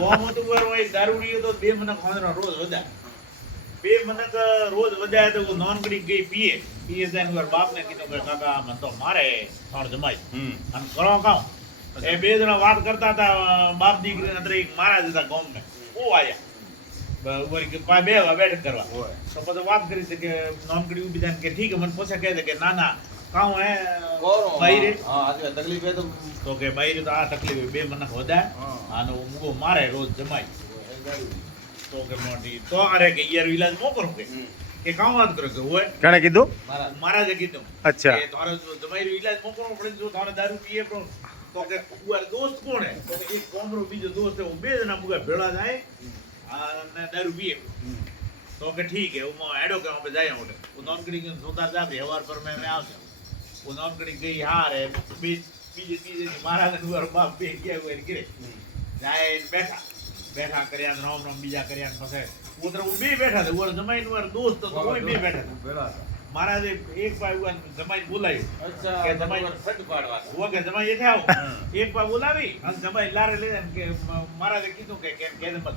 કોમ હતું બરો એક દારૂડીયો તો બે મને ખોંદરા રોજ વધા બે મને રોજ વધાય તો નોનકડી ગઈ પીએ જાય ને બાપ ને કીધું કે કાકા મને તો મારે ત્રણ જમાઈ અને કરો કામ એ બે જણા વાત કરતા હતા બાપ દીકરી અંદર એક મારા જ હતા ગામ ને ઓ આયા ઉપર કે પા બે બેઠક કરવા તો પછી વાત કરી છે કે નોનકડી ઉભી થાય કે ઠીક મને પછી કહે છે કે ના ના કાઉ હે બાઈરે હા આ તકલીફ હે તો કે બાઈરે તો આ તકલીફ બે મને વધાય આનો મુગો મારે રોજ જમાઈ તો કે મોટી તો અરે કે યાર ઈલાજ મો કરો કે કામ વાત કરો કે હોય કોણે કીધું? મહારાજે કીધું અચ્છા કે તારો જમાઈ ઈલાજ મો કરો પડે જો તારે દારૂ પીએ પણ તો કે ઉર દોસ્ત કોણ હે તો કે એક કોમરો બીજો દોસ્ત હે બે જણા મુગા ભેળા જાય અને દારૂ પીએ તો કે ठीक है वो एडो के वहां पे जाए होटल वो नॉनकड़ी के सोता जा रे हवार पर मैं आ गया वो नॉनकड़ी गई हार है बीजे महाराज ने उर बाप पे किया हुए गिरे जाए बैठा કર્યા રામ રામ બીજા કર્યા પછી ઉતર હું બે બેઠા હતા ઓર જમાઈ નો દોસ્ત તો કોઈ બે બેઠા હતા મહારાજે એક ભાઈ ઉન જમાઈ બોલાવ્યો અચ્છા કે જમાઈ સડ પાડવા ઓ કે જમાઈ એઠે આવો એક ભાઈ બોલાવી અને જમાઈ લારે લઈને કે મહારાજે કીધું કે કેમ મત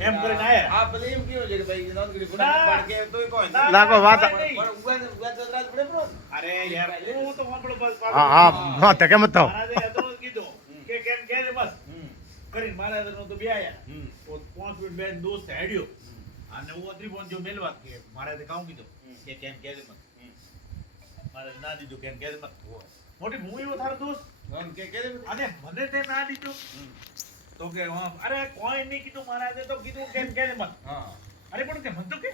એમ કરીને આયા આ ભલે એમ કયો છે કે ભાઈ નોંધગડી ગુના પાડ કે તોય કોઈ લાગો વાત પણ ઉગા ચંદ્રાજ પડે બ્રો અરે યાર હું તો વાપડો બસ હા ધકે મત થાવ. મહારાજે અદરો કીધું કે કેમ કે મત કરીને મહારાજ નો તો બે આયા તો 5 મિનિટ બેન દોસ્ત હેડ્યો અને હું અદરી ફોન જો મેલવા કે મહારાજે કામ કીધું કે કેમ કે મત મહારાજ ના દીધું કેમ કે મત મોટી હું એવો થારો દોસ્ત કે અને મને તે ના દીધું તો કે અરે કોઈ નહીં કીધું મહારાજે તો કીધું કેમ કે મત હા અરે પણ કે મત તો કે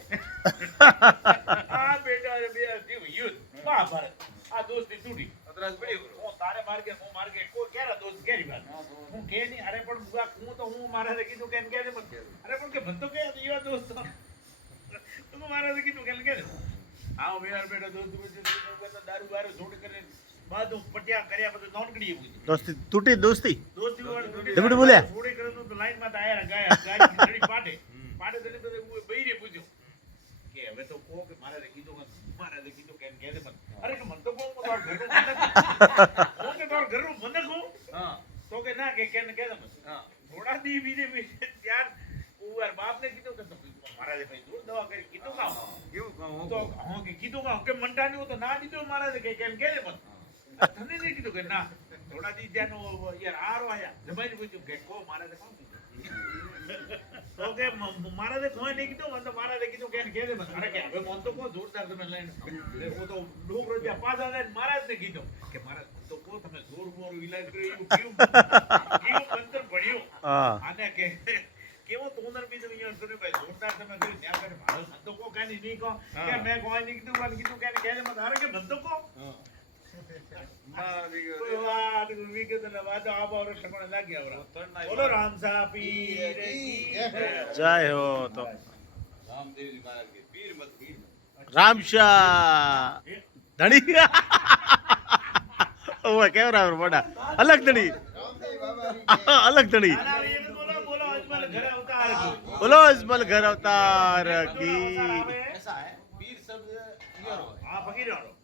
આ બેટા બે જીવ યુદ્ધ વાહ ભારત આ દોસ્તી તૂટી અતરાજ પડી હું તારે માર કે હું માર કે કોઈ કેરા દોસ્ત કેરી વાત હું કે નહીં અરે પણ બુઆ હું તો હું મહારાજે કીધું કેમ કે મત અરે પણ કે મત તો કે એવા દોસ્ત તો મહારાજે કીધું કેમ કે આવો બેર બેટા દોસ્ત પછી દારૂ બારૂ છોડી કરીને બધું પટિયા કર્યા બધું નોનકડી એવું દોસ્તી તૂટી દોસ્તી દોસ્તી વાળું ધબડી બોલ્યા? છોડી કરીને તો લાઈન માં આયા ગાડી ઘડી પાટે તને તો બૈરે પૂછ્યું કે હવે તો કો કે મહારાજે કીધું કેમ કે મત અરે કે મન તો કો તો ઘરનું મને કો કે તો ઘરનું મને કો હા તો કે ના કે કેમ કે મત હા થોડા દી બીજે ત્યાર ઉવાર બાપ ને કીધું કે મહારાજે ભાઈ દૂર દવા કરી કીધું કામ કેવું કામ તો હા કે કીધું કામ કે મંટાની તો ના દીધો મહારાજે કે કેમ કે મત તને નહીં કીધું કે ના થોડા દી ત્યાંનો યાર આરો આયા જમાઈને પૂછ્યું કે કો મહારાજે કામ કીધું તો કે મહારાજે કોઈ નહીં કીધું મને તો મહારાજે કીધું કે મત અરે કે હવે મન તો કો જોરદાર તમે લઈને ઓ તો રૂપિયા 5000 મહારાજ ને કીધું કે મહારાજ તો કો તમે જોર મોર ઈલાજ કર્યો કેવું મંત્ર ભણ્યું આને કે કેવો તોંદર બી તમે યાર કર્યું ભાઈ જોરદાર તમે કર્યું ત્યાં કરે મારો મન તો કો કાની નહીં કો કે મેં કોઈ નહીં કીધું મને કીધું કે મત અરે કે મન તો કો બોલો રામ સાહેબ જય હો તો રામદેવજી મહારાજ કે પીર મત રામશા ધણી ઓય કેવરા મોટા અલગ ધણી અલગ ધણી બોલો અજમલ ઘર અવતાર કી ऐसा है पीर शब्द हाँ फकीर वालों